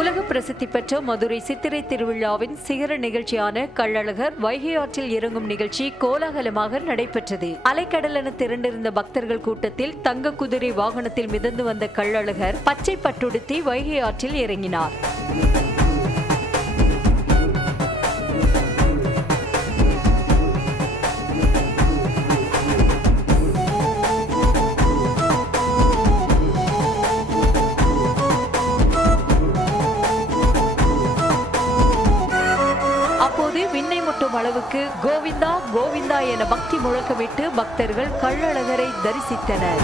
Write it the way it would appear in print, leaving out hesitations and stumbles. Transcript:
உலக பிரசித்தி பெற்ற மதுரை சித்திரை திருவிழாவின் சிகர நிகழ்ச்சியான கள்ளழகர் வைகை ஆற்றில் இறங்கும் நிகழ்ச்சி கோலாகலமாக நடைபெற்றது. அலைக்கடலென திரண்டிருந்த பக்தர்கள் கூட்டத்தில் தங்க குதிரை வாகனத்தில் மிதந்து வந்த கள்ளழகர் பச்சை பட்டுடுத்தி வைகை ஆற்றில் இறங்கினார். அப்போது விண்ணை முட்டும் அளவுக்கு கோவிந்தா கோவிந்தா என பக்தி முழக்கமிட்டு பக்தர்கள் கள்ளழகரை தரிசித்தனர்.